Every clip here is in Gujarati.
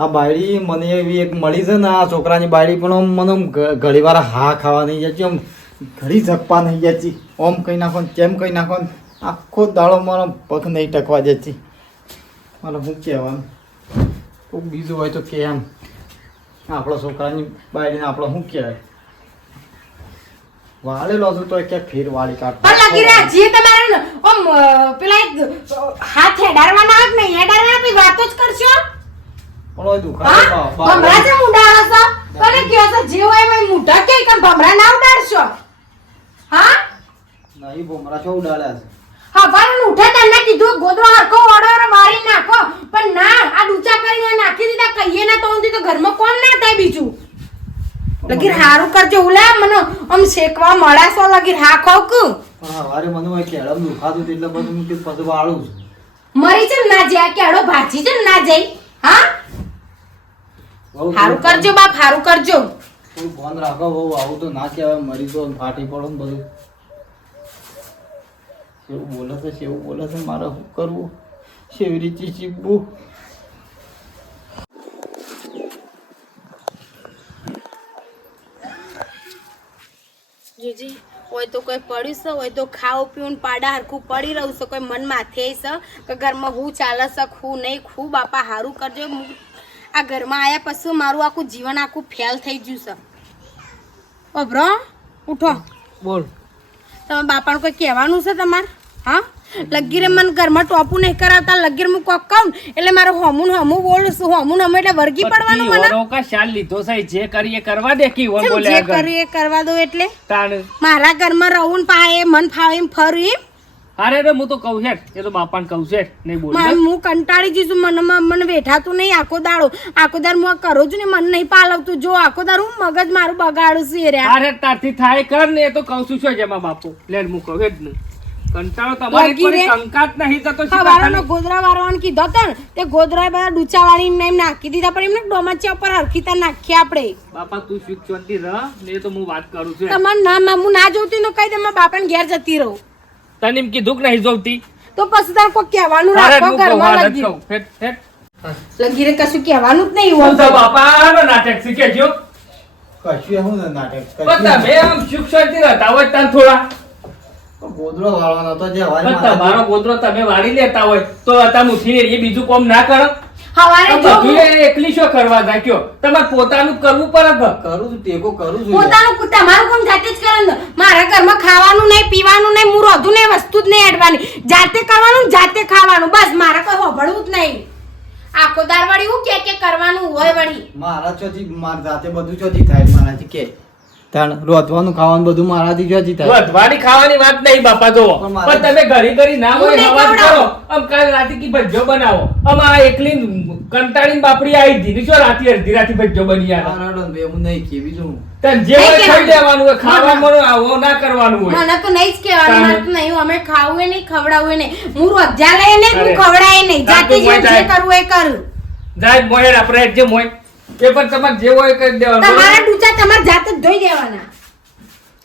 આ બાયડી મને એવી એક મળી છે ને આ છોકરાની બાયડી પણ આમ મને ઘણી વાર હા ખાવા નહીં જતી આમ ઘડી ઝપા નહીં જતી ઓમ કઈ નાખો તેમ કઈ નાખો આખો દાડો મારો પગ નહીં ટકવા જતી મારે શું કહેવાનું કોઈક બીજું હોય તો કે એમ આપણો છોકરાની બાયડીને આપણે શું કહેવાય વાળેલો છું તો ક્યાંક ફેર વાળી કાઢ પણ લગી રહ્યા જે તમારે ઓમ પેલા એક હાથ હેડારવાના આવ નહીં હેડારવાના પછી વાતો જ કરશો પણ ઓય દુખાય ભમરા છે મુંડા હસો કોને કયો છો જે હોય એમાં મુંડા કે કમ ભમરા ના ઉડાડશો હા નહીં ભમરા છો ઉડાડ્યા છે હા પણ ઉઠે તને કીધું ગોદરો હરકો ઓડોર મારી નાખો પણ ના આ ડૂચા કરીને નાખી દીધા કહીએ ના તો ઊંધી તો ઘરમાં કોણ ના થાય બીજું લગી હારું કરજો ઉલા મને આમ શેકવા મળાસો લગી હા ખાવ કુ પણ હવારે મને ઓય કેળમ દુખાતું એટલે બધું હું પછી વાળું છું મરી છે ના જાય કેડો ભાજી છે ના જાય હા હારું કરજો બાપ હારું કરજો થોડું ફોન રાખો બહુ આવું તો ના કહેવાય મરી તો ફાટી પડો ને બધું કેવું બોલે છે મારે શું કરવું કેવી રીતે ચીપવું જીજી હોય તો કોઈ પડ્યું છે હોય તો ખાવ પીવું પાડા હરખું પડી રહ્યું છે કોઈ મન માથે છે કે ઘરમાં હું ચાલે છે હું નહીં હું બાપા હારું કરજો આ ઘરમાં આયા પછી મારું આખું જીવન આખું ફેલ થઈ ગયું છે અભરો ઉઠો બોલ તમે બાપાને કોઈ કહેવાનું છે તમારે હા લગીરે મને ઘરમાં ટોપું નહીં કરાવતા લગીર હું કોક કહું એટલે મારે હમું બોલું છું હમું એટલે વર્ગી પડવાનું મને કા શાલ લીધો છે જે કરીએ કરવા દે કી ઓમ બોલે જે કરીએ કરવા દો એટલે તાણ મારા ઘરમાં રહું પાએ મન ફાવે એમ ફરું એમ અરે રે હું તો કહું છે એ તો બાપાને કહું છે નહીં બોલ હું કંટાળી જઈશું મને બેઠાતું નહીં આખો દાડો હું આ કરું છું ને મને નહીં પાલવતું જો આખો દાડો હું મગજ મારું બગાડું છું એ રે અરે તારથી થાય કર ને એ તો કહું છું શું જેમાં બાપુ લેન હું કહું જ નહીં કંટાળો તમારી પર કંકાત નહીં તો સવારનો ગોદરા વાળવાનું કીધો તો ને તે ગોદરા બધા ડૂચા વાળી એમ નાખી દીધા પણ એમને ડોમાચિયા ઉપર હરખીતા નાખ્યા આપણે બાપા તું સુખ શાંતિ રહ ને તો હું વાત કરું છું તમારે ના હું ના જોતી તો કહી દે મારા બાપાને ઘેર જતી રહું તને એમ કીધું કે નહીં જોતી તો પછી તાર કોઈ કહેવાનું રાખો ઘરમાં લગી રે કશું કહેવાનું જ નહીં હોય તો બાપા નાટક શીખેજો કશું હું નાટક તમે આમ સુખ શાંતિ રહેતા હોય તને થોડા ગોદડો વાળવાનો તો જે હવારે તમારો ગોદરો તમે વાળી લેતા હોય તો તમે ઉઠીને એ બીજું કામ ના કરો હવારે જો એકલી શું કરવા જાય કયો તમારે પોતાનું કરવું પડે કરું છું ટેકો કરું છું પોતાનું તમારું કામ જાતે જ કરવાનું મારા ઘરમાં ખાવાનું નહીં પીવાનું નહીં હું રોધું નહીં વસ્તુ જ નહીં અડવાની જાતે કરવાનું જાતે ખાવાનું બસ મારે કોઈ હોભળવું જ નહીં આખો દાર વળી હું કે કરવાનું હોય વળી મારા ચોથી માર જાતે બધું ચોથી થાય મારાથી કે તાણ રોધવાનું ખાવાનું બધું મારાથી ચોથી થાય વધવાની ખાવાની વાત નહીં બાપા જો પણ તમે ઘરી ઘરી ના હોય અવાજ કરો આમ કાલ રાતે કી ભજ્જો બનાવો આમ આ એકલી કંટાળીને બાપડી આવી દીધી શું રાતે અડધી રાતે ભજ્જો બની યાર આરાડો બે હું નહીં કે બીજું તને જે હોય ખાઈ લેવાનું હોય ખાવાનું આવો ના કરવાનું હોય મને તો નહીં જ કહેવાનું મારે તો નહીં અમે ખાવું નહીં ખવડાવવું નહીં હું રોજા લઈ નહીં હું ખવડાય નહીં જાતે જે કરવું એ કરું જાય મોય આપણે જે મોય એ પણ તમારે જે હોય કરી દેવાનું તમારા ડૂચા તમારે જાતે જ ધોઈ દેવાના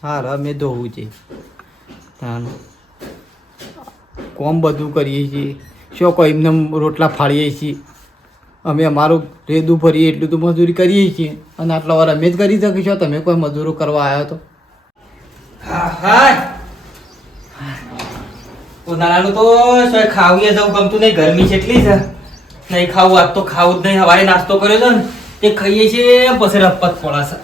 હા ર મેં ધોવું છે તાણ કોમ બધું કરીએ છીએ શું કોઈ એમને રોટલા ફાડીએ છીએ અમે અમારું રેદું ફરીએ એટલું તો મજૂરી કરીએ છીએ અને આટલા વાર અમે જ કરી શકીશું તમે કોઈ મજૂરો કરવા આવ્યો તો ઉનાળાનું તો શું ખાવું જવું ગમતું નહીં ગરમી કેટલી છે નહીં ખાવું આજ તો ખાવું જ નહીં સવારે નાસ્તો કર્યો છે ને તે ખાઈએ છીએ પછી રપત પડાશે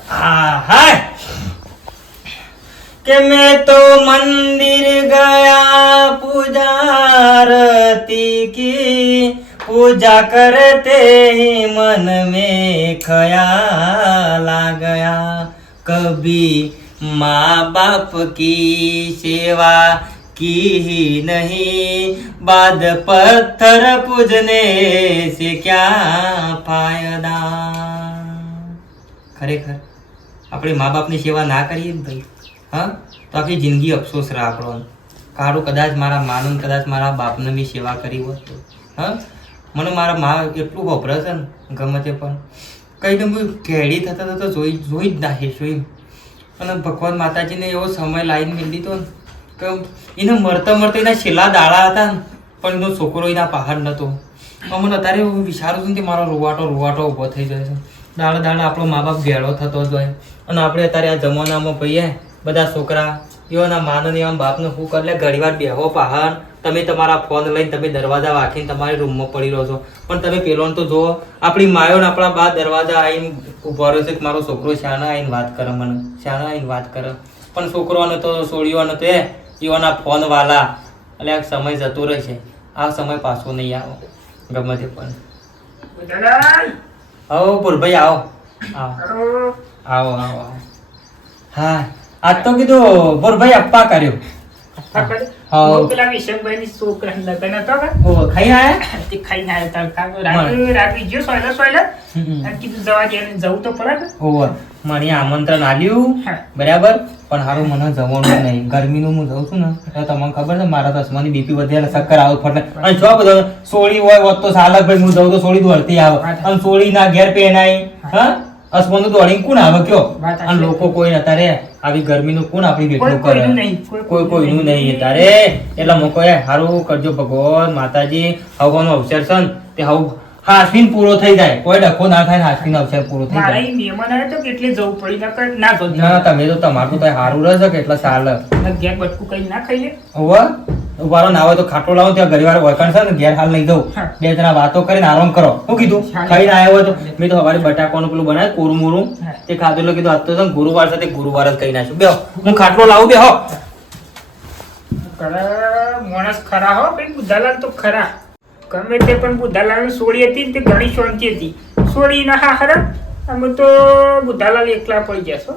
કે મેં તો મંદિર ગયા પૂજારતી की पूजा करते ही मन में ख्याल आ गया कभी माँ बाप की सेवा की ही नहीं बाद पत्थर पूजने से क्या फायदा ખરેખર આપણે મા બાપની સેવા ના કરીએ ને ભાઈ હા તો આખી જિંદગી અફસોસ રહે આપણો કારું કદાચ મારા માનું કદાચ મારા બાપને બી સેવા કરી હોત તો હા મને મારા મા એટલું ખબર છે ને ગમે તે પણ કંઈ તો ઘેડી થતા થતા જોઈ જ નાખીશ જોઈ અને ભગવાન માતાજીને એવો સમય લાવીને મેળ દીધો ને કે એને મરતા મરતા એના છેલ્લા દાડા હતા ને પણ એનો છોકરો એના પહાડ નહોતો મને અત્યારે એવું વિચારું છું કે મારો રૂવાટો ઊભો થઈ જાય છે. દાડા દાડા આપણો મા બાપ ભેળો થતો જ હોય અને આપણે અત્યારે આ જમાનામાં ભાઈએ બધા છોકરા એવાના માને એવા બાપને શું કરે લે ઘણી વાર બેહો પહાડ તમે તમારા ફોન લઈને તમે દરવાજા વાંખીને તમારી રૂમમાં પડી રહો છો પણ તમે પેલોને તો જુઓ આપણી માયો ને આપણા બા દરવાજા આવીને ઊભો રહ્યો છે કે મારો છોકરો શાણા આવીને વાત કરે મને શાણા આવીને વાત કરે પણ છોકરોને તો છોડીઓને તો એવાના ફોન વાલા એટલે આ સમય જતો રહે છે આ સમય પાછો નહીં આવો ગમે તે પણ આવો બોલભાઈ આવો આવો આવો આવો હા આજ તો કીધું બોલભાઈ અપ્પા કર્યો હા પેલા વિશંભાઈની છોકરાને લગન હતો કે ઓ ખાઈ આયા તે ખાઈને આવ્યા તડકા રાત્રે ગયો સોયલા અને કીધું જવા દે જવું તો પડે ને ઓવર મને આમંત્રણ આલ્યું હા. બરાબર પણ હારું મને જવાનું નહીં ગરમીનું હું જઉં છું ને એટલે તમને ખબર છે મારા દસમાની બીપી વધે એટલે ચક્કર આવે ફટલે અને જો બધો સોળી હોય હોત તો સાલક ભાઈ હું જઉં તો સોળી દોડતી આવે અને સોળી ના ઘેર પહેનાય હા અસમાનું દોડીને કોણ આવે કયો વાત સાચી. અને લોકો કોઈ અત્યારે આવી ગરમીનું કોણ આપણી બેઠું કરે કોઈનું નહીં, કોઈનું નહીં તારે એટલે મોકો હારું કરજો ભગવાન માતાજી હવાનો અવસર છે ને તે હવ હાસવીન પૂરો થઈ જાય કોઈ ડખો ના થાય હાસવીન અવસર પૂરો થઈ મારા જાય ઈ મહેમાન આવ્યો તો કે એટલે જવું પડી નકર ના જવું ના તમે તો તમારું તો હારું રહેશે કે એટલે સાલ ઘેર બટકું કઈ ના ખાઈ લે હોવા ઉભારો ના હોય તો ખાટલો લાવો ત્યાં ઘણી વાર વળકણ છે ને ઘેર હાલ નહીં જવું હા. બે જણા વાતો કરીને આરામ કરો શું કીધું હા. ખાઈને આવ્યો હોય તો મેં તો હવારે બટાકાનું પેલું બનાવે કોરું મોરું હા. તે ખાધું એટલે કીધું આજ તો છે ને ગુરુવાર સાથે ગુરુવાર જ કહી નાખ્યું બેહો હું ખાટલો લાવું બેહો ખરા માણસ ખરા હો ભાઈ બુદ્ધાલાલ તો ખરા ગમે તે પણ બુદ્ધાલાલ સોળી હતી ને તે ઘણી શાંતિ હતી સોળી ના હા ખરા અમે તો બુદ્ધાલાલ એકલા પડી જશો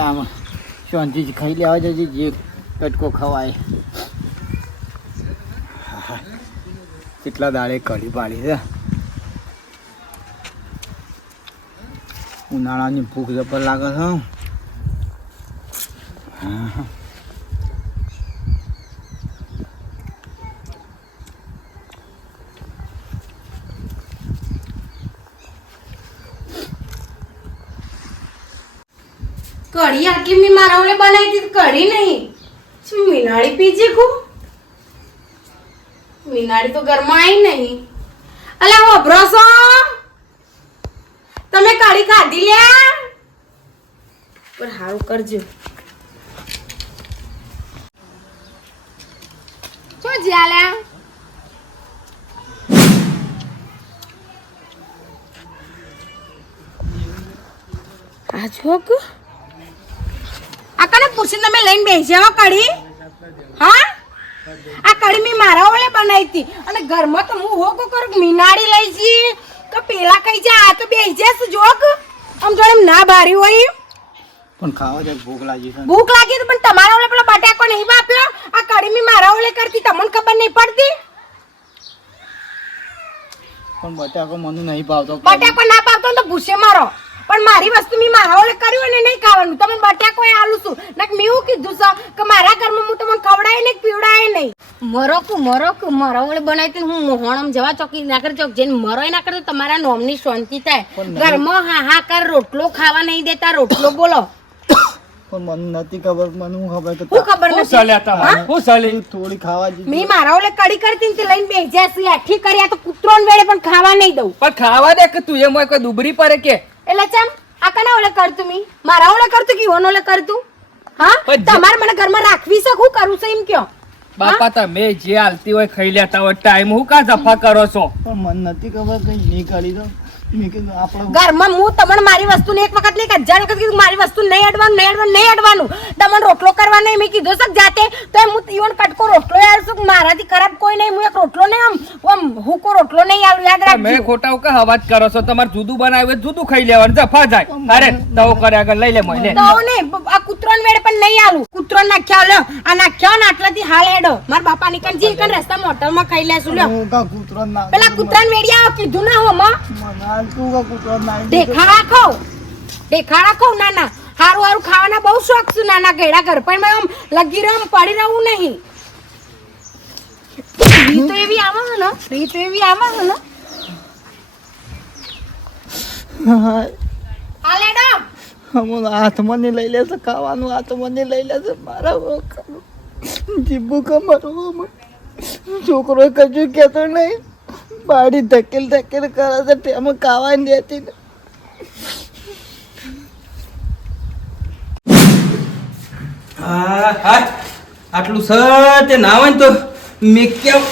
આમાં શાંતિથી ખાઈ લેવા જજે જે કટકો ખવાય કેટલા દાડે કઢી પાડી છે ઉનાળાની ભૂખ જબર લાગે છે કઢી આટલી મેં મારા ઓલે બનાવી દીધી કઢી નહીં શું મીનાળી પીજે ખૂબ મીનાળી તો ઘરમાં આવી નહીં અલા હોભરો છો તમે કઢી ખાધી લ્યા પણ સારું કરજો શું જ્યાલ્યા આ જોક આકાને પૂછીને તમે લઈને બેસી આવો કઢી હા આ કઢી મેં મારા ઓલે બનાવી હતી અને ઘરમાં તો હું હોકો કરું મીનાડી લઈ જી કે પેલા કઈ જા આ તો બેસી જશે જોક આમ જોડે ના ભારી હોય પણ ખાવા જાય ભૂખ લાગી છે ભૂખ લાગી તો પણ તમારા ઓલે પેલો બટાકો નહીં વાપ્યો આ કઢી મેં મારા ઓલે કરતી તમને ખબર નહીં પડતી પણ બટાકો મને નહીં ભાવતો બટાકો ના પાવતો તો ભૂસે મારો પણ મારી વસ્તુ મેં મારા ઓલે કર્યું અને નહીં ખાવાનું તમે બટાકો એ આલું છું નક મેં એવું કીધું છે કે મારા ઘરમાં હું તમને ખવડાય ને પીવડાય નહીં મરોકું મારા ઓલે બનાવી હું મોહણમ જવા ચોકી ના કરી ચોક જઈને મરોય ના કરતો તમારા નોમની શાંતિ થાય ઘરમાં હાહાકાર રોટલો ખાવા નહીં દેતા રોટલો બોલો પણ મને નથી ખબર મને હું ખબર કે હું ખબર હું નથી ચાલ્યા તમારે હું ચાલી થોડી ખાવા જેવી મેં મારા ઓલે કડી કરતી ને તે લઈને બેસી જશે આઠી કર્યા તો કૂતરોન વેળે પણ ખાવા નહીં દઉં પણ ખાવા દે કે તું એમ હોય કોઈ દુબરી પડે કે એટલે ચમ આ કના ઓલે કરતું મી મારા ઓલે કરતું કે ઓન ઓલે કરતું હા પણ તમારે મને ઘરમાં રાખવી છે હું કરું છું એમ કયો બાપા તમે જે હાલતી હોય ખાઈ લેતા હોય ટાઈમ હું કા જફા કરો છો પણ મને નથી ખબર કઈ નહીં કરી દો મેં કીધું આપણે ઘરમાં હું તમને મારી વસ્તુ ને એક વખત નહીં 1000 વખત કીધું મારી વસ્તુ નહીં અડવાનું તમને રોટલો કરવા નહીં મેં કીધું સક જાતે તો હું ઈવન કટકો રોટલો આલું છું મારાથી ખરાબ કોઈ નહીં હું એક રોટલો નહીં આમ હુકો રોટલો નહીં આલું યાદ તમે રાખજો ખોટા ઉકા હવાજ કરો છો તમારે જુદું બનાવ્યું હોય જુદું ખાઈ લેવાનું જફા જાય અરે તવો કરે આગળ લઈ લે મોય લે તો ને આ કૂતરોન વેડે પણ નહીં આલું કૂતરોન નાખ્યા લ્યો આ નાખ્યા ને આટલાથી હાલ હેડો મારા બાપા ની કણ જી કણ રસ્તામાં હોટલમાં ખાઈ લેશું લ્યો હું કા કૂતરો ના પેલા કૂતરાન વેડિયા કીધું ના હો માં મને હાલ તું કા કૂતરો ના દેખાડા ખાવ નાના હારું ખાવાના બહુ શોખ છે નાના ઘેડા ઘર પણ આમ લગી રહું પડી રહું નહીં રીતો એવી આવા હે ને હાલ હેડો અમુક હાથમાં ને લઈ લેશે ખાવાનું, હાથમાં ને લઈ લેશે મારા જીભું કમરવું. છોકરો કશું કહેતો નહીં, બાડી ધકેલ ધકેલ કરે છે, તેમાં ખાવાની દેતી ને. આટલું સત્ય ના હોય ને તો મેં કેમ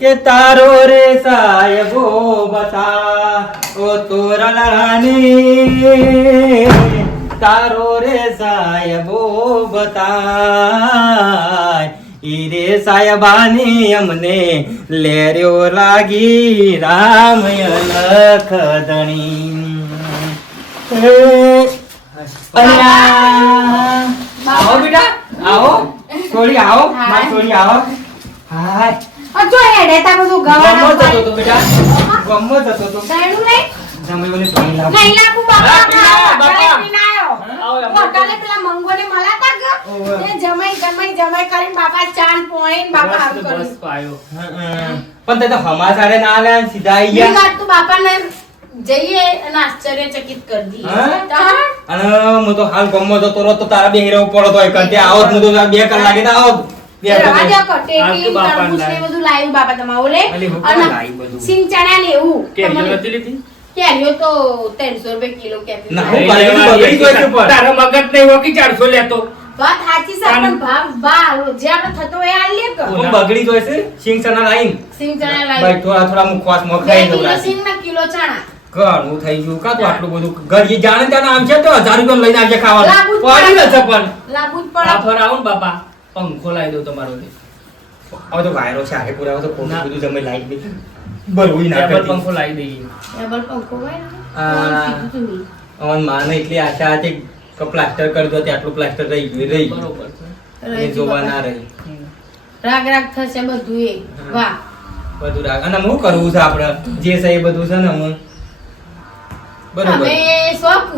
કે તારો રે સાહેબો બતા ઓ તોરા રાની તારો રે સાહેબો બતા ઈ રે સાહેબાની અમને લેર્યો લાગી રામય લખદણી. આવો બેટા, આવો સોરી, આવો માર સોરી, આવો. હાય જો હેડે તા બધું ગમો જતો ગવાના તો બેટા, ગમો જતો તો. દણું નહીં જમાઈઓને પાણી લાવ. નહીં લાગુ હા, બાપા પીના, બાપા. પીનાયો આવો, આવો. હોટલે પેલા મંગોને મળાતા ગ ઓવે. એ જમાઈ કરીને બાપા ચાન પોઈન બાપા હારું બસ કર્યું પાયો. પણ તે તો હમાસારે ના આલ્યા ને સીધા આઈ ઈ ગયા. વાત તો બાપાને જઈએ અને આશ્ચર્યચકિત કરી દી હા? હા અને હું તો હાલ ગમો જતો રહો તો તારા બે હીરો પડો તો કંતે આવો જ. હું તો 2 કલાકે તો આવો જ. બે રવા કલાકે. દો કટેટી આ તો બાપાને તરબૂચ ને લાવ્યું. બધું લાવ્યું બાપા તમારું લે અલી, હું અને કોણ લાવ્યું બધું? સિંગ ચણા ને એવું કેરીઓ તમને- નથી લીધી? કેરીઓ તો 300 રૂપિયા કિલો કહેતી ના, હતી. હું પાડે બધું બગડી ગયું છે પણ. તારો મગજ નહીં હોકી 400 લેતો. વાત સાચી છે પણ ભાવ જે આપણે થતો હોય આ લે કે હું બગડી જોઈ છે સિંગ ચણા લાઈન. સિંગ ચણા ભાઈ લાવી થોડા થોડા મુખવાસ માં 2 ખાઈ દઉં કિલો રાતે. સિંગ ના કિલો ચણા ઘણું થઈ ગયું કાં તો આટલું બધું ઘર એ જાણે ત્યાં આમ છે તો 1000 રૂપિયા લઈને આવજે ખાવાનું. લાગુ જ પડી પડે. નથી પણ. લાગુ જ આ પડે ફર આવો ને બાપા, પંખો લાવી દો તમારો લે. હવે તો વાયરો છે આગે પૂરા હવે તો ખોટું ના. બધું જમે લાઈટ બી બરવું ના ટેબલ કરતી. પંખો લાવી દઈએ. ડબલ પંખો હોય ને આ. કીધું તું નહીં. અમન માને એટલી આશા હતી કે પ્લાસ્ટર કરી દો તે આટલું પ્લાસ્ટર રહી ગયું બરોબર છે. એ રહી જોવા ગયું ના બાપા. રહી રાગ રાગ થશે બધું એ વાહ બધું રાખ અને હું કરવું છે આપણે જે છે એ બધું છે ને હું બરોબર અમે શોખ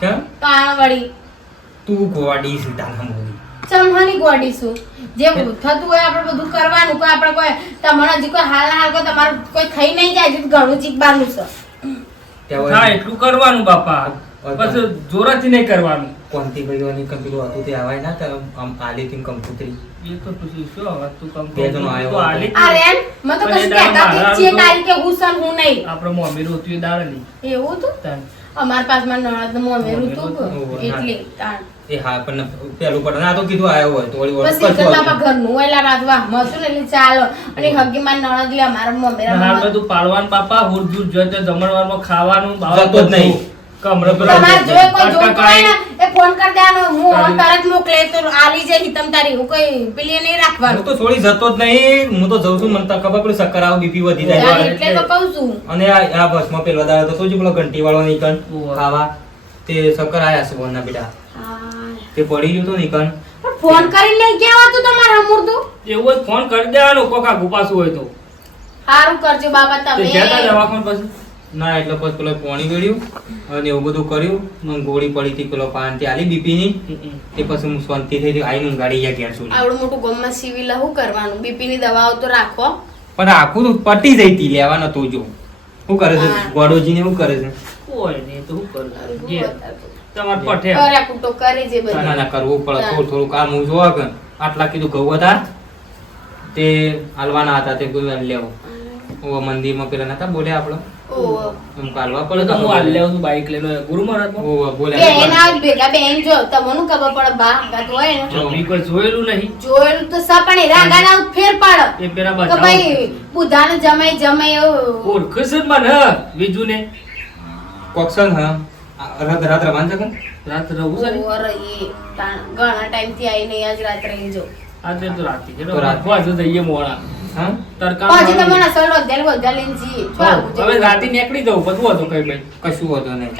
છે કાણવડી તું ગોડી સીતાના મોદી ચમહાની ગોડીશું જે થતું હોય આપણે બધું કરવાનું કોઈ આપણે કોઈ તમારે હજી કોઈ હાલ કોઈ તમારું કોઈ થઈ નહીં જાય હજી તો ઘણું ચીકવાનું છે ત્યાં હા, એટલું કરવાનું બાપા. હોય પછી જોરાથી નહીં કરવાનું. કોંતી ભાઈઓની કંપીલું હતું તે આવાય ના તો આમ આલી તીમ કંપુતરી એ તો પછી શું હવે તું કમ બે જણો આવ્યો તો આલી જ. આ રેન મને તો કશું કહેતા હતી જે તારીખે હું સન હું નહીં આપણો મમ્મી રોતી દાળની. એવું હતું તાન. અમાર પાસમાં નણદ મોમેરું હતું ઓહો, એટલે તાણ. એ હા પણ પેલું પણ ના તો કીધું આવ્યો હોય તો વળી બસ એક જ બાપા ઘરનું એલા રાતવા મતું ને એટલે ચાલો અને હગી માં નણદ લે અમારા હાલ મોમેરા બધું પાડવાનું બાપા, હુર જૂર જોઈએ તો જમણવારમાં ખાવાનું, બાવા જતો જ નહીં. કમરે પેલા તમારે જોઈ કોઈ અટકા જોતું હોય ને એ ફોન કરી દેવાનો હું કરી. તરત મોકલે તો આલી જાય હિતમ તારી હું કોઈ પેલી નહીં હું રાખવાનું તો છોડી જતો જ નહીં. હું તો જઉં છું મને તો ખબર પેલું શક્કર આવું બીપી વધી જાય યાર, એટલે તો કહું છું અને આ બસમાં પેલો દાડો તો શું છે પેલો ઘંટી વાળો નીકળ ઓહો. ખાવા તે શક્કર આયા છે બોલના બેટા હા. તે પડી ગયું તો નીકળ પણ ફોન કરીને નહીં કહેવાતું તમારે હમુરતું એવું જ ફોન કરી દેવાનો કોક આગુ પાછું હોય તો. સારું કરજો બાબા તે તમે ગયા તા દવાખાને પછી? ના એટલે પછી પેલો પાણી ગળ્યું અને એવું બધું કર્યું મને ગોળી પડી હતી પેલો પાન તે આલી બીપી ની તે પછી હું શાંતિ થઈ ગઈ આઈને ગાડી ગયા ઘેર સુધી આવડું મોટું ગમમાં સિવિલ શું કરવાનું બીપી ની દવાઓ તો રાખો પણ આખું તો પટી જઈ તી લેવાનો તો જો શું કરે છે હા. ગોડોજી ને શું કરે છે કોઈ નહીં તો શું કરવું? જે કરે તમારે પઠે. કૂટો કરે છે ના બધું ના કરવું પડે હા. થોડું થોડું કામ હું જોવા કે આટલા કીધું ઘઉં હતા તે હાલવાના હતા તે કોઈ લેવો ઓ મંદિરમાં પેલા નતા બોલ્યા આપણો ઓહો. એમ કાલવા પેલો પડે તો હું હાલ લેવું છું બાઈક લઈને ગુરુ મહારાજમાં. ઓ બોલ્યા બેન આવ ભેગા બેન જો તમને ખબર પડે બા હંગાત હોય ને જમી કોઈ જોયેલું નહીં. જોયેલું તો સપણે રાગાના ફેર પડે એ પેલા કે બતાવો. ભાઈ બુધાને જમાઈ જમાઈ એવું ઓળખે છે ને મને બીજુને. કોક્સન હા રાત રાત રવાન છે કે રાત રહું છે ને? ઓર એ ઘણા ટાઈમ થી આવીને આજ રાત્રે જો આજે તો રાતે છે ને. તો રાતે. વાંચો જઈએ મોડા. હા તડકા પછી તમને સલો દેલ બધા લઈને જઈએ જો આવું હવે જવું. રાતે નીકળી જવું બધું હતું કઈ ભાઈ. કશું હોતો નહીં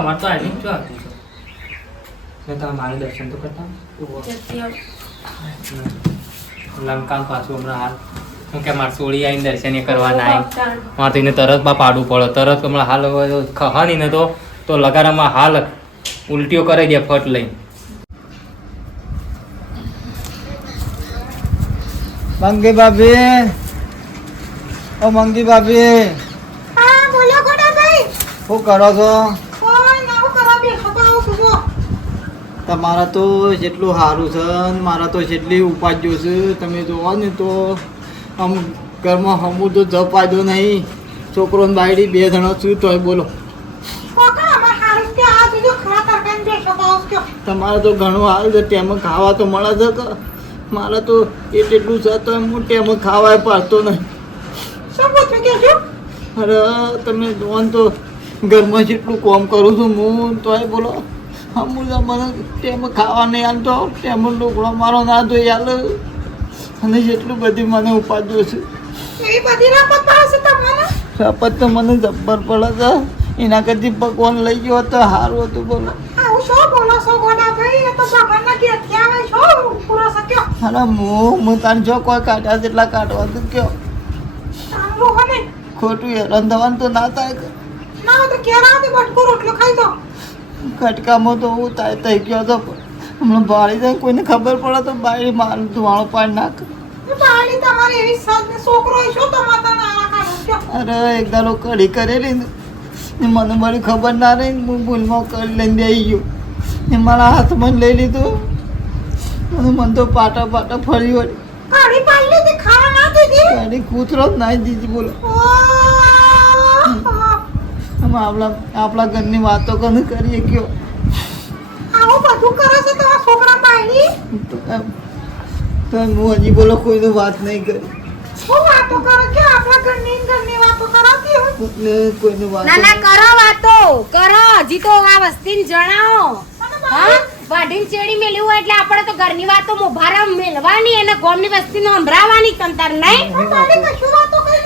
અમારે તો આવી શું હતું છે? મેં તો મારું દર્શન તો કરતા જતી આવ. લંકા પાછું હમણાં હાલ હું કે મારે સોળી આવીને દર્શન એ કરવાના આવી મારે તો એને તરત બા પાડવું પડે તરત હમણાં હાલ હવે તો ખવાની ને તો લગારામાં હાલ ઉલટીઓ કરી દે ફટ લઈને મંગી ભાભી ઓ મંગી ભાભી હા બોલો ગોડાભાઈ શું કરો છો કોઈ તમારા તો જેટલું સારું છે ને મારા તો જેટલી ઉપાધિઓ છે તમે જોવો ને તો આમ ઘરમાં હમું તો જપાયદો નહીં છોકરો ને બાયડી 2 જણા છું તોય બોલો તમારે તો ઘણું સારું છે ટેમ ખાવા તો મળે છે કે મારે તો એટલું છે તો હું ટેમ ખાવાય પાડતો નહીં અરે તમે જોવો ને તો ઘરમાં જેટલું કામ કરું છું હું તોય બોલો અમુલ મને ટેમ ખાવા નહીં આલતો ટેમ લુગડો મારો ના ધોઈ આલે અને જેટલું બધી મને ઉપાધિઓ છે શપથ તો મને જબ્બર પડે છે એના કરતી ભગવાન લઈ ગયો તો સારું હતું બોલો અરે હું તાર જો કોઈ કાઢ્યા જેટલા કાઢવા તું કયો ખોટું હેરાન થવાનું તો ના થાય કે કટકામાં તો હું થાય થઈ ગયો હતો હમણાં બાળી જાય કોઈને ખબર પડે તો બાળી મારું ધુવાળો પાડી નાખ અરે એક દાડો કઢી કરેલી ને મને મારી ખબર ના રહી ને હું ભૂલમાં કરી લઈને આવી ગયો ને મારા હાથમાં લઈ લીધું અને મને તો પાટા પાટા ફરી વળી કઢી કૂતરો જ નાખી દીધી બોલો આપણા ઘરની વાતો કને કરીએ કયો તો હું હજી બોલો કોઈનું વાત નહીં કરી કોઈનું વાત ના ના કરો વાતો કરો હજી તો આ વસ્તીને જણાવો હા વાઢીને ચેડી મેલ્યું હોય એટલે આપણે તો ઘરની વાતો મોભારા મેલવાની અને ગામની વસ્તીને સંભળાવવાની તંતર નહીં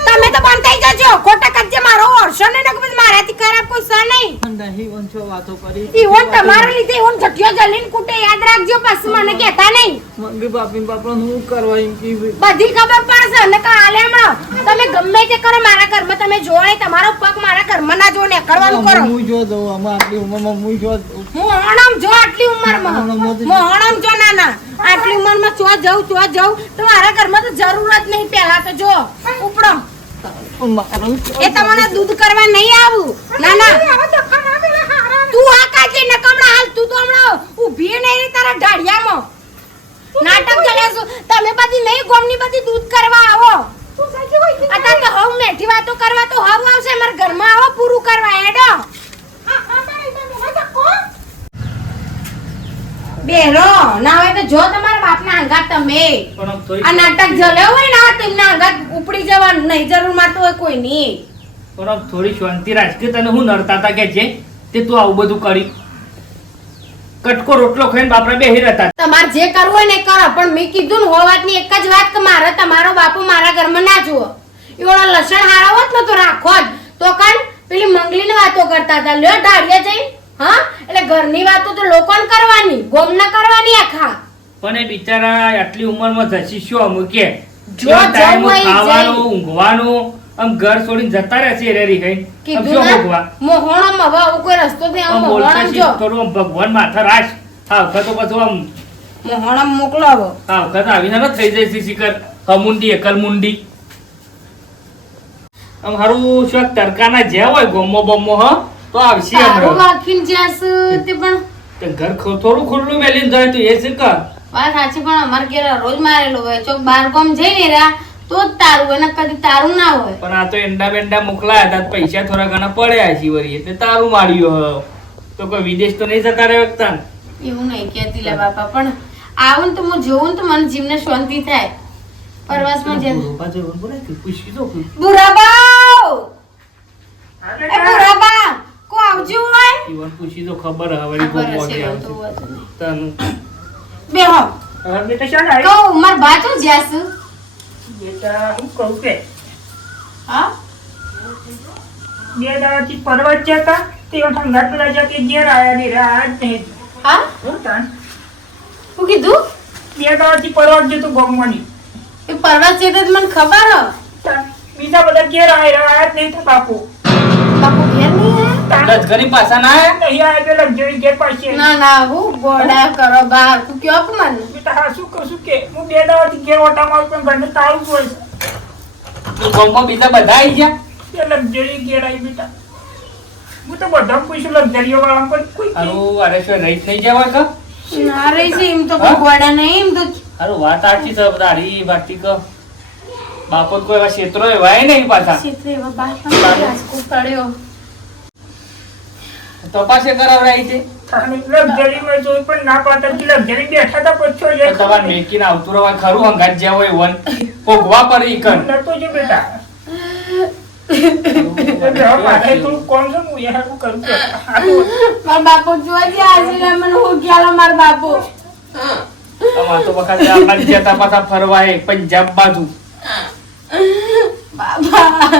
તમે તો બંધ થઈ જજો ખોટા કજે મારો ઓરસો ને પછી મારાથી ખરાબ કોઈ સર નહીં નહીં વંશો વાતો કરી ઈવન તમારા લીધે ઈવન જઠિયો જલીન કુટે યાદ રાખજો પછી મને કહેતા નહીં મંગી બાપી બાપરાને હું કરવા એમ કીધું બધી ખબર પડશે અને કાલે હમણાં તમે ગમે તે કરો મારા ઘરમાં તમે જોવો નહીં તમારો પગ મારા ઘરમાં ના જો ને કરવાનું કરો હું જો દઉં આમાં આટલી ઉંમરમાં હું જો દઉં મોહણમ જો આટલી ઉંમરમાં મોહણમ જો નાના આટલી ઉંમરમાં ચો જાઉં તો મારા ઘરમાં તો જરૂર જ નહીં પહેલા તો જો ઉપડો એ તમને દૂધ કરવા નહીં આવું ના ના તું આ કાજે નકમણા હાલ તું તો હમણાં ઊભી નહીં રહી તારા ઢાળિયામાં નાટક ચાલે છે તમે બધી નહીં ગોમની બધી દૂધ કરવા આવો અત્યારે તો હવ મેઠી વાતો કરવા તો હવ આવશે મારા ઘરમાં આવો પૂરું કરવા હેડો બેરો ના હોય તો જો તમારા બાપના આંગાત તમે આ નાટક જલ્યો હોય ને તેમના આંગાત ઉપડી જવાનું નહીં જરૂર મારતો હોય કોઈ નહીં પણ થોડી શાંતિ રાખ કે તને હું નડતા હતા કે છે તે તું આવું બધું કરી કટકો રોટલો ખાઈને બાપરા બેહી રહેતા તમારે જે કરવું હોય ને કરો પણ મેં કીધું ને હો વાતની એક જ વાત કે મારે તમારો બાપુ મારા ઘરમાં ના જુઓ એવડો લસણ હારા હોત ને તો રાખો જ તો કાન પેલી મંગલીની વાતો કરતા હતા લ્યો ઢાળિયા જઈ હા એટલે ઘરની વાતો તો લોકોને કરવાની ગોમ ના કરવાની આખા પણ એ બિચારા આટલી ઉંમરમાં જશી શું મૂકે જો જવું હોય ખાવાનું ઊંઘવાનું આમ ઘર છોડીને જતા રહેશે રેરી કઈ કીધું ને મોહણમ હવે આવો કોઈ રસ્તો નહીં આમ મોહણમ જો થોડું ભગવાન માથા રાખ હા વખત તો પછી આમ મોહણમ મોકલો હવે હા વખત આવીને ન થઈ જાય શિકર હમુંડી એકલ મુંડી આમ હારું શું તડકાના જ્યાં હોય ગોમો બમો હ તો આવશે તારું વાખીન જાસ તે પણ તે ઘર થોડું ખુલ્લું મેલીને જાય તો એ છે કે વાત સાચી પણ અમાર ઘેર રોજ મારેલો હોય ચોક બાર ગામ જઈને રહ્યા તો જ તારું હોય ને કદી તારું ના હોય પણ આ તો એંડા બેંડા મોકલાયા હતા પૈસા થોડા ઘણા પડ્યા છે વળી એટલે તારું માર્યું તો કોઈ વિદેશ તો નહીં જતા રહે વખતા એવું નહીં કહેતી લે બાપા પણ આવું ને તો હું જોઉં ને તો મને જીવને શાંતિ થાય પરવાસમાં જે બુરાબાઉ એ બુરાબા કો આવજો હોય ઈવન પૂછી તો ખબર હવે વળી ખબર ગોમો હશે કે એવું તો આવશે વાત નહીં. તનું બેહો બેટા શાણ આવી તો માર બાચો જાસ બેટા હું કહું કે હા 2 દાડાથી પરવત જતા તે ઠંગા પેલા જતે ઘેર આયા ને રાત નહીં હા હું તાન હું કીધું 2 દાડાથી પરવત જતો ગોમવાની એ પરવાસ છે તો મને ખબર હ તાન બીજા બધા ઘેર આયા રાત નહીં તો બાપુ બાપુ ઘેર નહીં આયા દસ ઘરી પાછા ના આયા નહીં આયા તો લક્ઝરી ઘેર પાસે ના ના હું ગોડા કરો બહાર તું કયો કે મને બેટા હા શું કહું છું કે હું 2 દાડાથી ઘેર ઓટા મારું પણ ઘરને તાળું હોય ગોમમાં બીજા બધા આવી ગયા એ લક્ઝરી ઘેર આવી બેટા હું તો બધા પૂછ્યું લક્ઝરીઓ વાળા પણ કોઈ અરે અરે શું રહી થઈ જવા કે ના રે છે એમ તો કોઈ ગોડા નહીં એમ તો હારું વાત સાચી છે તારી બાકી ક બાપો તો કોઈ એવા ક્ષેત્રો એવાય નહીં પાછા ક્ષેત્રે એવા બાપા રાજકો પડ્યો તપાસે કરાવડાવી છે લક્ઝરીમાં જોઈ પણ ના પાતા લક્ઝરી બેઠા હતા પૂછો તો તમારે મેકીને આવતું રહેવાય ખરું હંગાત જ્યાં હોય વન ભોગવા પર ઈ કર નતો જો બેટા મારે થોડું કોમ છે હું યાર હું કરું છું. મારા બાપુ જોજે આજે મને હું ગયાલો મારા બાપુ તમાર તો વખત આપણા જતા પાછા ફરવાય પંજાબ બાજુ બાબા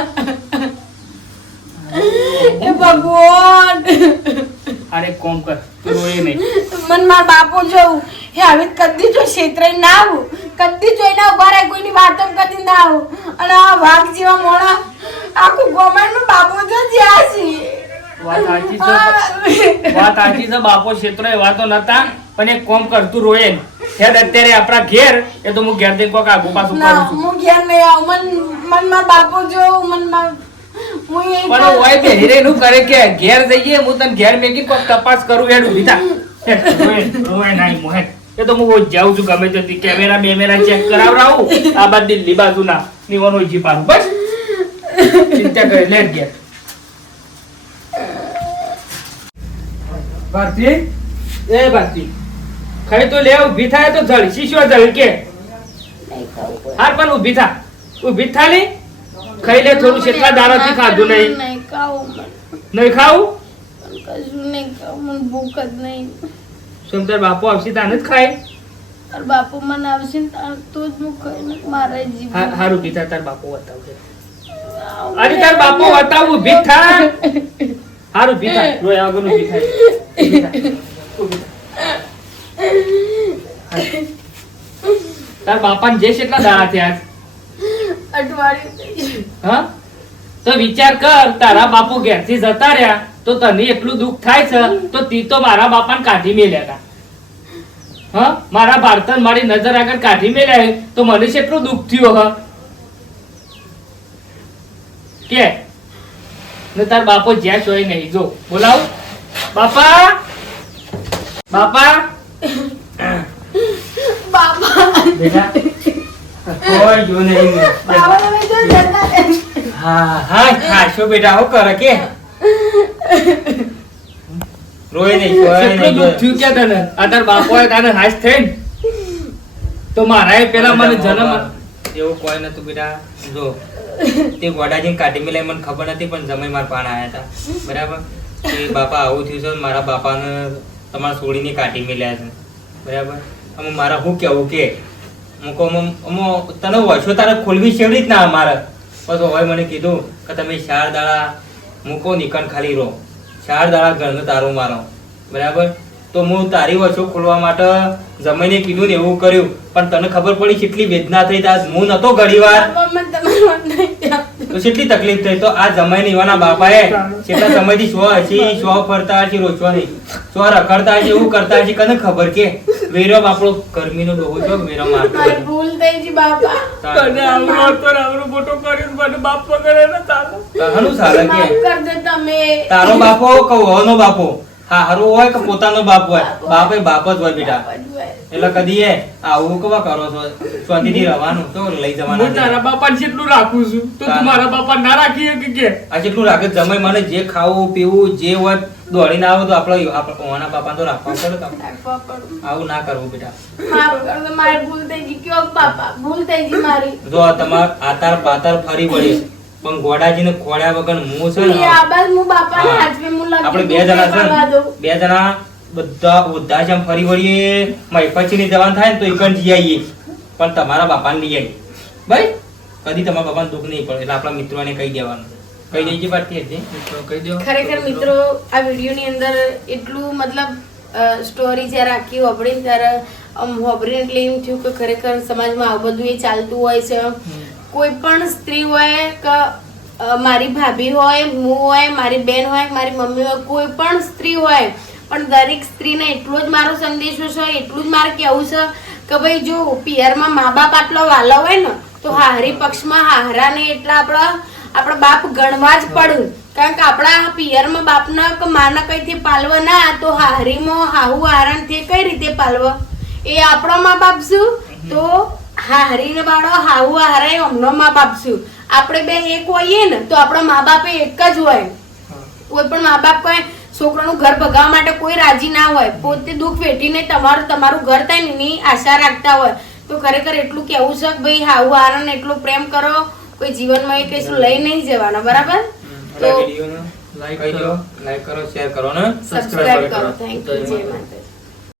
એ ભગવાન અરે કોમ કર તું રોય નહીં મન મારા બાપુ જોઉં હે હવે કદી જો ક્ષેત્રે ના આવું કદી જોઈને ઉભા રહે કોઈની વાતો કદી ના આવું અને આ વાઘ જેવા મોણા આખું ગોમાઈનું બાપુ જો જ્યાં છે વાત સાચી છે વાત સાચી છે બાપો ક્ષેત્રો એવા તો નતા પણ એક કોમ કર તું રોય નહીં હેડ અત્યારે આપણા ઘેર એ તો હું ઘેર જઈને કોક આગુ પાછું ના કરું છું હું ઘેર નહીં આવું મન મારા બાપુ જોઉં હું એ પણ ઓય બેહી રહીને કરે કે ઘેર જઈએ હું તને ઘેર મેકી કોક તપાસ કરું હેડ ઊભી થા હેડ રોય નહીં મોહે એ તો હું રોજ જાઉં છું ગમે ત્યાંથી કેમેરા બેમેરા ચેક કરાવડાવું આ બાદ દિલ્હી બાજુના નિવન હોય જી પાડું બસ ચિંતા કરે લેટ ઘેર ભારતી એ ભારતી ખાઈ તો લે ઊભી થાય તો જળ શીશો જળ કે હાર પણ ઊભી થા ઊભી થા લે ખાઈ લે થોડું કેટલા દાડાથી ખાધું નહીં નહીં ખાવું નહીં ખાવું કશું નહીં ખાવું મને ભૂખ જ નહીં શું તાર બાપુ આવશે તાને જ ખાય તાર બાપુ મને આવશે ને તો જ હું ખાઈને મારા જીવ હારું પીતા તાર બાપુ બતાવશે અરે તાર બાપુ બતાવું ઊભી થા હારું પીતા રોય આગળ ઊભી થાય ઊભી થા. ઊભી થા. તાર બાપાને જે કેટલા દાડા થયા અઠવાડિયું હા તો વિચાર કર તારા બાપુ ઘેરથી જતા રહ્યા તો તને એટલું દુઃખ થાય છે તો તી તો મારા બાપાને કાઢી મેલ્યા હતા હા મારા ભારતન મારી નજર આગળ કાઢી મેલ્યા હે, તો મને કેટલું દુઃખ થયું હ કે ને તાર બાપો જ્યાં જોઈ નહીં જો બોલાવ બાપા બાપા બાપા બેટા કોઈ જો નહીં બાબા તમે જો જતા રહે. હા હા ખાશો બેટા હું કરે કે રોય નહીં કેટલું દુઃખ થયું કે તને આ તાર બાપોએ તને હાશ થઈને તો મારાએ પેલા મને જન્મ એવું કોઈ નતું બેટા જો તે ગોડાજીને કાઢી મેલાય મને ખબર નથી પણ જમાઈ માર પાણ આયા હતા બરાબર કે બાપા આવું થયું છે મારા બાપાને તમારા છોડીને કાઢી મેલ્યા છે બરાબર અમે મારા શું કેવું કે મૂકો તને વર્ષો તારે ખોલવી છેવડી જ ના અમારે બસ હવે મને કીધું કે તમે 4 દાડા મૂકો નીકળ ખાલી રહો 4 દાડા ઘરનો તારો મારો બરાબર તો હું તારી વર્ષો ખોલવા માટે જમાઈને કીધું ને એવું કર્યું પણ તને ખબર પડી કેટલી વેદના થઈ આજ હું નતો ઘડીવાર બાબા મને તમારું વાત નહીં આપતું. તો કેટલી તકલીફ થઈ તો આ જમાઈને ઈવાના બાપાએ કેટલા સમયથી શો ફરતા હશે રોચવા નહીં શો રખડતા હશે એવું કરતા હશે કને ખબર કે વેરો આપણો ગરમીનો ડોહો છો વેરો મારતો મારી ભૂલ થઈ ગઈ બાપા તને આવડો હતો ને આવડો મોટો કર્યો મને બાપ વગર ન ચાલે તહનું સાલે કે માફ કરજો તમે તારો બાપો કે વહુનો બાપો હા હારો હોય કે પોતાનો બાપ હોય બાપ એ બાપ જ હોય બેટા એટલે કદી એ આવું કેવા કરો છો શાંતિથી રહેવાનું તો લઈ જવાના હું તારા બાપાને કેટલું રાખું છું તો તું મારા બાપા ના રાખી શકે કે આ જેટલું રાખે જમાઈ મને જે ખાવું પીવું જે હોય દોડીને આવો તો આપણે ઓના બાપા તો રાખવા પડે તો આવું ના કરવું બેટા માફ કરજો મારી ભૂલ થઈ ગઈ કયો બાપા ભૂલ થઈ ગઈ મારી જો તમાર આતાર પાતાર ફરી વળી પણ ગોડાજીને ખોળ્યા વગર હું છે ને એ આબાદ હું બાપાને હાચવે હું લખી આપણે બે જણા છે ને, બે જણા બધા વૃદ્ધાશ્રમ ફરી વળીએ મહિપતની જવાન થાય ને તો એકણ જઈ આવીએ પણ તમારા બાપાને લઈ આવીએ ભાઈ કદી તમારા બાપાને દુઃખ નહીં પડે એટલે આપણા મિત્રોને કહી દેવાનું કહી દેજે પાછી હતી કહી દો ખરેખર મિત્રો આ વિડીયોની અંદર એટલું મતલબ સ્ટોરી જ્યારે આખી હોભળીને ત્યારે હોભળીને એટલે એમ થયું કે ખરેખર સમાજમાં આવું બધું એ ચાલતું હોય છે કોઈ પણ સ્ત્રી હોય કે મારી ભાભી હોય હું હોય મારી બેન હોય મારી મમ્મી હોય કોઈ પણ સ્ત્રી હોય પણ દરેક સ્ત્રીને એટલો જ મારો સંદેશો છે એટલું જ મારે કહેવું છે કે ભાઈ જો પિયરમાં મા બાપ આટલો વાલો હોય ને તો હારી પક્ષમાં હારાને એટલા આપણા બાપ ગણવા જ પડે કારણ કે આપણા પિયરમાં બાપના કે માના કઈથી પાલવ ના તો હાહરીમાં હાહુ હારાણથી કઈ રીતે પાલવ એ આપણો મા બાપ શું તો હાહરીને બાળો હાહુ હારાય અમનો મા બાપ શું આપણે બે એક હોઈએ ને તો આપણા મા બાપ એક જ હોય કોઈ પણ મા બાપ કોઈ છોકરાનું ઘર ભગાવવા માટે કોઈ રાજી ના હોય પોતે દુઃખ વેઠીને તમારું ઘર થાય ને એની આશા રાખતા હોય તો ખરેખર એટલું કેવું છે કે ભાઈ હાહુ હારાણ એટલો પ્રેમ કરો કોઈ જીવનમાં એ કશું લઈ નહીં જવાનો બરાબર તો લાઈક કરો શેર કરો ને સબસ્ક્રાઇબ કરો થેન્ક યુ જય માતા